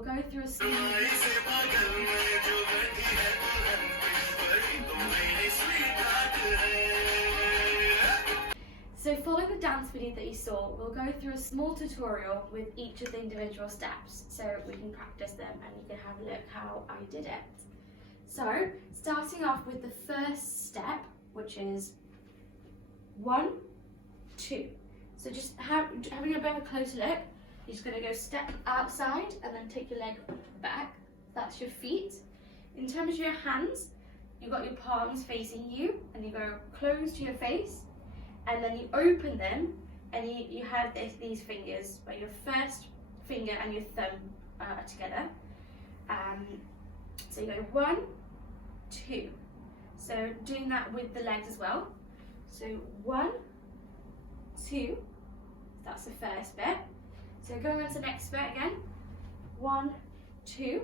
we'll go through a small... So following the dance video that you saw, we'll go through a small tutorial with each of the individual steps so we can practice them and you can have a look how I did it. So, starting off with the first step, which is 1, 2. So just having a bit of a closer look, you're just going to go step outside and then take your leg back. That's your feet. In terms of your hands, you've got your palms facing you and you go close to your face and then you open them and you have these fingers where your first finger and your thumb are together. So you go 1, 2. So doing that with the legs as well. So 1, 2. That's the first bit. So going on to the next bit again. 1, 2.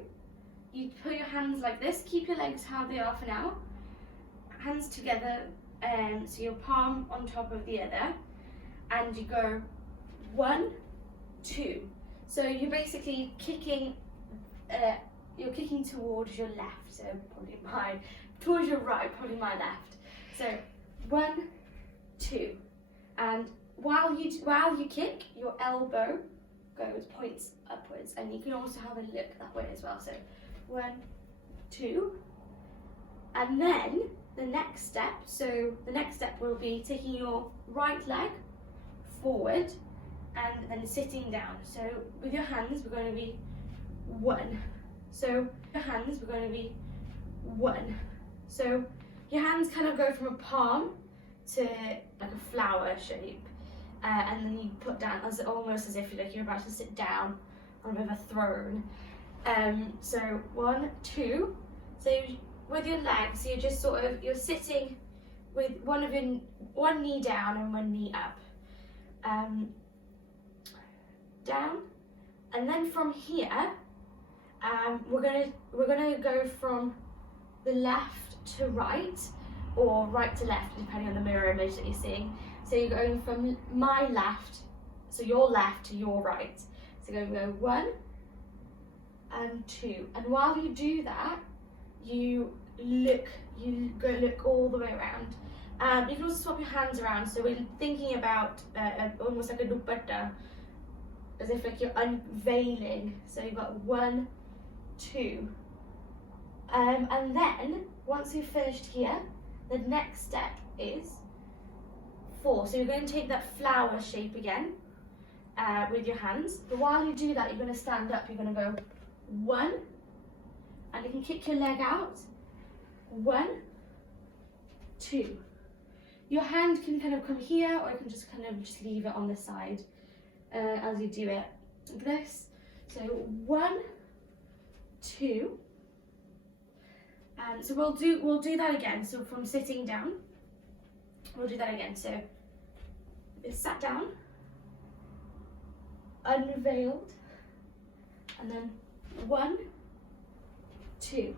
You put your hands like this. Keep your legs how they are for now. Hands together. So your palm on top of the other. And you go 1, 2. So you're basically kicking. You're kicking towards your left. So probably mine. Towards your right. Probably my left. So 1, 2. And while you kick, your elbow points upwards, and you can also have a look that way as well. So 1, 2, and then the next step. So the next step will be taking your right leg forward and then sitting down. So with your hands, we're going to be 1. So your hands, we're going to be 1. So your hands kind of go from a palm to like a flower shape. And then you put down almost as if you're about to sit down on a bit of a throne. So 1, 2. So with your legs, you're just you're sitting with one knee down and one knee up. Down, and then from here, we're gonna go from the left to right, or right to left, depending on the mirror image that you're seeing. So you're going from my left, so your left to your right. So you're going to go 1 and 2. And while you do that, you go look all the way around. You can also swap your hands around. So we're thinking about almost like a dupatta, as if like you're unveiling. So you've got 1, 2. And then once you've finished here, the next step is 4. So you're going to take that flower shape again with your hands. But while you do that, you're going to stand up. You're going to go 1, and you can kick your leg out. 1, 2. Your hand can kind of come here, or you can just leave it on the side as you do it like this. So 1, 2. So we'll do that again. So from sitting down, we'll do that again. So it's sat down, unveiled, and then 1, 2.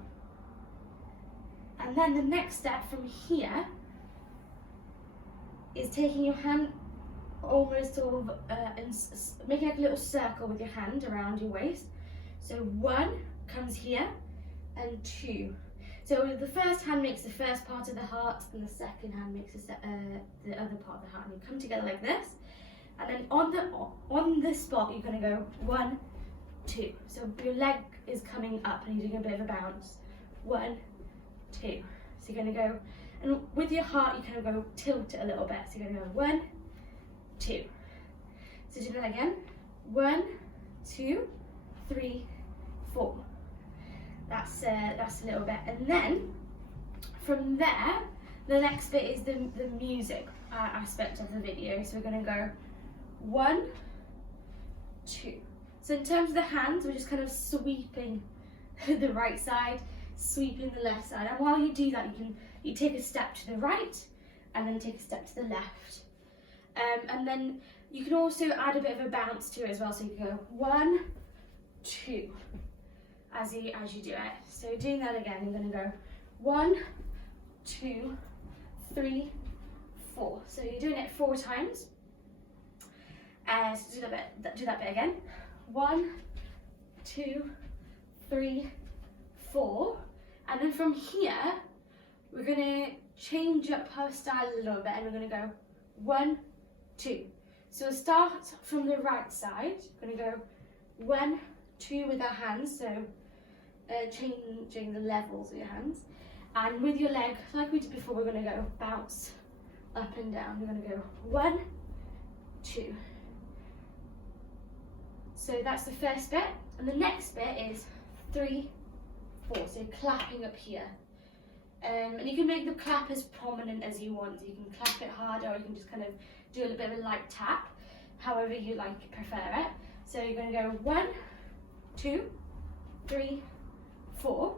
And then the next step from here is taking your hand almost and making like a little circle with your hand around your waist. So 1 comes here and 2. So the first hand makes the first part of the heart, and the second hand makes the other part of the heart. And you come together like this, and then on the spot you're going to go 1, 2. So your leg is coming up, and you're doing a bit of a bounce. 1, 2. So you're going to go, and with your heart you kind of go tilt it a little bit. So you're going to go 1, 2. So do that again. 1, 2, 3, 4. That's a little bit, and then from there, the next bit is the music aspect of the video. So we're going to go 1, 2. So in terms of the hands, we're just kind of sweeping the right side, sweeping the left side, and while you do that, you take a step to the right, and then take a step to the left, and then you can also add a bit of a bounce to it as well. So you can go 1, 2. As you do it. So doing that again, you're going to go 1, 2, 3, 4. So you're doing it 4 times. So do that bit again. 1, 2, 3, 4. And then from here, we're going to change up our style a little bit, and we're going to go 1, 2. So we'll start from the right side. We're going to go 1, 2 with our hands, so changing the levels of your hands. And with your leg, like we did before, we're going to go bounce up and down. We're going to go 1, 2. So that's the first bit. And the next bit is 3, 4. So clapping up here. And you can make the clap as prominent as you want. You can clap it harder, or you can just kind of do a little bit of a light tap, however you prefer it. So you're going to go 1, 2, 3, 4.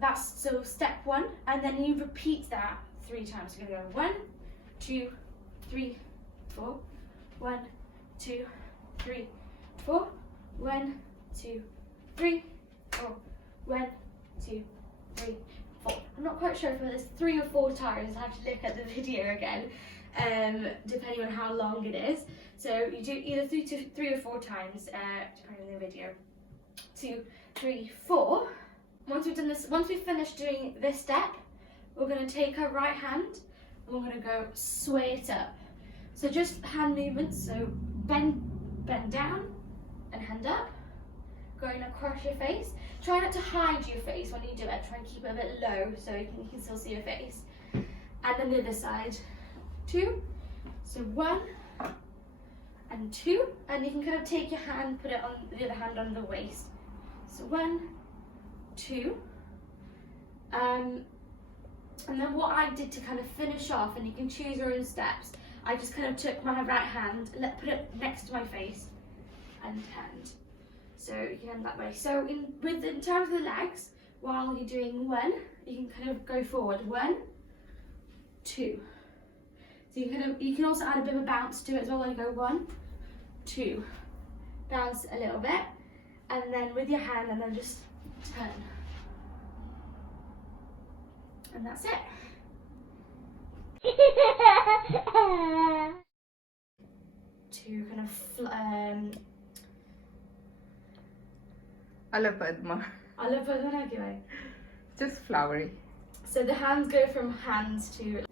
That's so step 1, and then you repeat that 3 times. You're going to go 1, 2, 3, 4. 1, 2, 3, 4. 1, 2, 3, 4. 1, 2, 3, 4. I'm not quite sure if it's 3 or 4 times. I have to look at the video again, depending on how long it is. So you do either 3 or 4 times, depending on the video. 2, 3, 4. Once we've done this, once we've finished doing this step, we're going to take our right hand and we're going to go sway it up. So just hand movements. So bend down and hand up, going across your face. Try not to hide your face when you do it. Try and keep it a bit low so you can still see your face. And then the other side. 2. So 1 and 2. And you can kind of take your hand, put it on the other hand on the waist. So 1, 2. And then what I did to kind of finish off, and you can choose your own steps, I just kind of took my right hand, put it next to my face, and hand. So you can end that way. So in terms of the legs, while you're doing 1, you can kind of go forward. 1, 2. So you can also add a bit of a bounce to it as well. You go 1, 2, bounce a little bit, and then with your hand, and then just turn, and that's it. To kind of Alapadma. Alapadma anyway. Just flowery. So the hands go from hands to.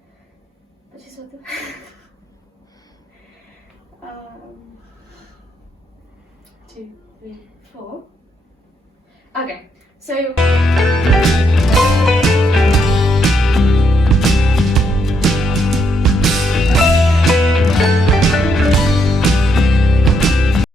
2, 3, 4. Okay, so